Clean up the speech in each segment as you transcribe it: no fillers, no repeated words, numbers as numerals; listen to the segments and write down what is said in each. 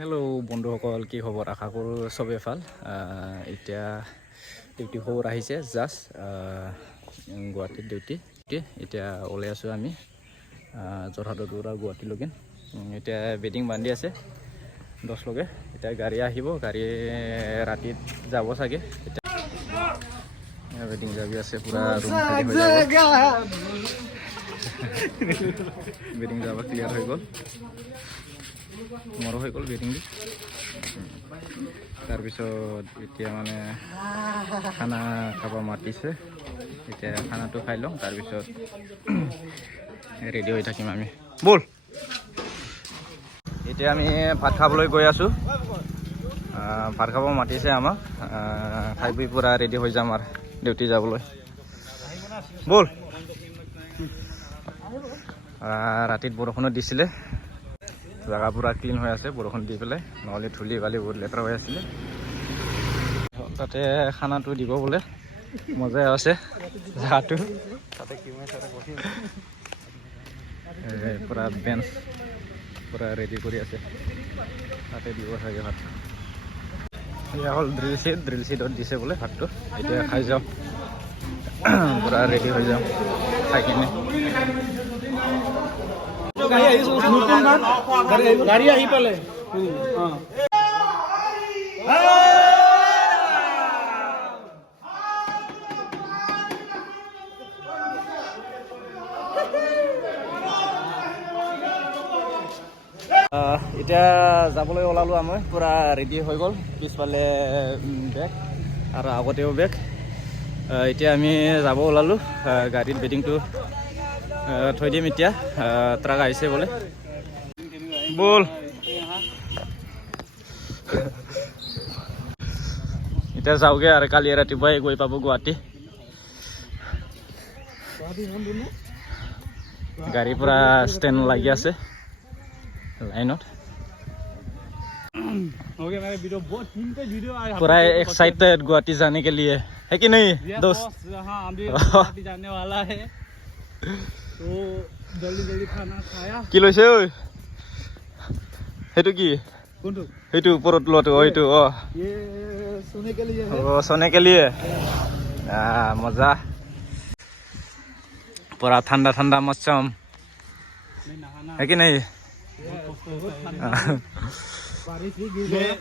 Hello' বন্ধুসকল, কি খবৰ? আশা কৰোঁ চবেই ভাল। এতিয়া ডিউটি খবৰ আহিছে জাষ্ট গুৱাহাটীত ডিউটি এতিয়া ওলাই আছোঁ আমি যোৰহাটৰ পৰা গুৱাহাটীলৈকে। এতিয়া বেডিং বান্ধি আছে 10 লগে। এতিয়া গাড়ী আহিব, গাড়ী ৰাতিত যাব চাগে। এতিয়া বেডিং যাবি আছে, পুৰা ৰুম খালী হৈ যাব। বেডিং যাব ক্লিয়াৰ হৈ গ'ল, মোৰো হৈ গ'ল বেডিং দি। তাৰপিছত এতিয়া মানে খানা খাব মাতিছে, এতিয়া খানাটো খাই লওঁ, তাৰপিছত ৰেডি হৈ থাকিম আমি। ব'ল, এতিয়া আমি ভাত খাবলৈ গৈ আছোঁ। ভাত খাব মাতিছে আমাক, খাই বৈ পূৰা ৰেডি হৈ যাম আৰু ডিউটি যাবলৈ। ব'ল। ৰাতিত বৰষুণত দিছিলে, জাগা পুৰা ক্লিন হৈ আছে বৰষুণ দি পেলাই, নহ'লে ধূলি বালি বহুত লেতেৰা হৈ আছিলে। তাতে খানাটো দিব বোলে, মজাই আছে জাগাটো। তাতে পুৰা বেঞ্চ পুৰা ৰেডি কৰি আছে, তাতে দিব চাগে ভাত। এয়া হ'ল ড্ৰিল চিটত দিছে বোলে ভাতটো। এতিয়া খাই যাওঁ, পুৰা ৰেডি হৈ যাওঁ খাই কিনে। গাড়ী আহি পালে। এতিয়া যাবলৈ ওলালোঁ আমি, পূৰা ৰেডি হৈ গ'ল। পিছফালে বেগ আৰু আগতেও বেগ। এতিয়া আমি যাব ওলালোঁ, গাড়ীত বেডিংটো থৈ দিম। এতিয়া ট্ৰাক আহিছে বোলে। ব'ল। এতিয়া যাওঁগৈ আৰু কালি ৰাতিপুৱাই গৈ পাব গুৱাহাটী। গাড়ী পুৰা ষ্টেণ্ড লাগি আছে লাইনত, पूरा एक्साइटेड गुवाहाटी जाने के लिए, है कि नहीं दोस्त? हम भी गुवाहाटी जाने वाला है, तो जल्दी जल्दी खाना खाया। কি লৈছে ঐ? সেইটো কি? কোনটো? সেইটো ওপৰত লোৱাটো এইটো। ये सोने के लिए है। सोने के लिए मजा, पूरा ठंडा ठंडा मौसम, है कि नहीं? बारिश भी गिर रही है।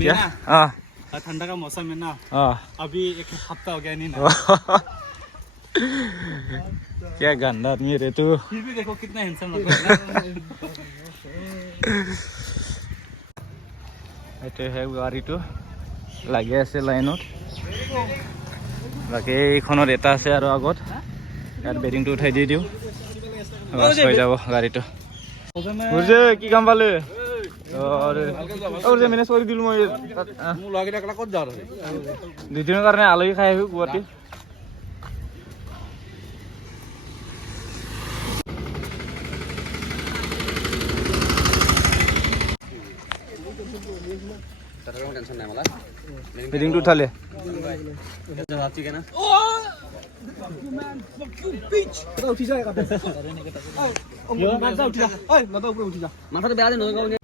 क्या? ठंडा का मौसम है ना, अभी एक हफ्ता हो गया नहीं ना। क्या गंदा आदमी रे तू। फिर भी देखो कितना हैंडसम लग रहा है। এইটো হে গাড়ীটো লাগি আছে লাইনত। বাকী এইখনত এটা আছে আৰু আগত, ইয়াত বেডিংটো উঠাই দি দিওঁ, হৈ যাব গাড়ীটো। কি কাম পালে? মেনেজ কৰি দিলোঁ মই। দুদিনৰ কাৰণে আলহী খাই আহিব গুৱাহাটী। বেডিংটো উঠালে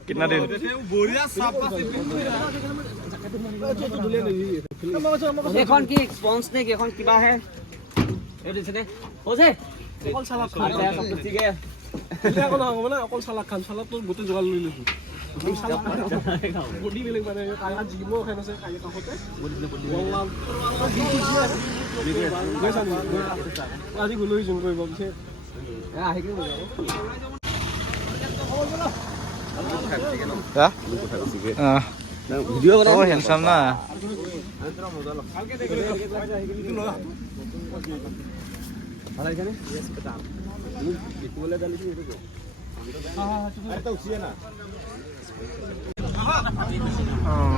कितना दिन? এখন কি স্পঞ্জ নে কি এখন কিবা হে এই দিছনে ওজে অকল চালাদ খাম। ঠিক আছে অকল নহ'ব না, অকল চালাদ খাম। চালাদটো গোটেই যোগাৰ লৈ লৈছোঁ। বডি বেলেগ মানে কাইলৈ জিম খাই আছে, কাইলৈ কাষতে আজি গ'লৈ জিম কৰিব পিছে আহি কি ভিডিঅ' বনাই হেণ্ডচাম না।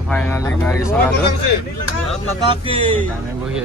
ফাইনালি গাড়ী চলালো, আমি বহি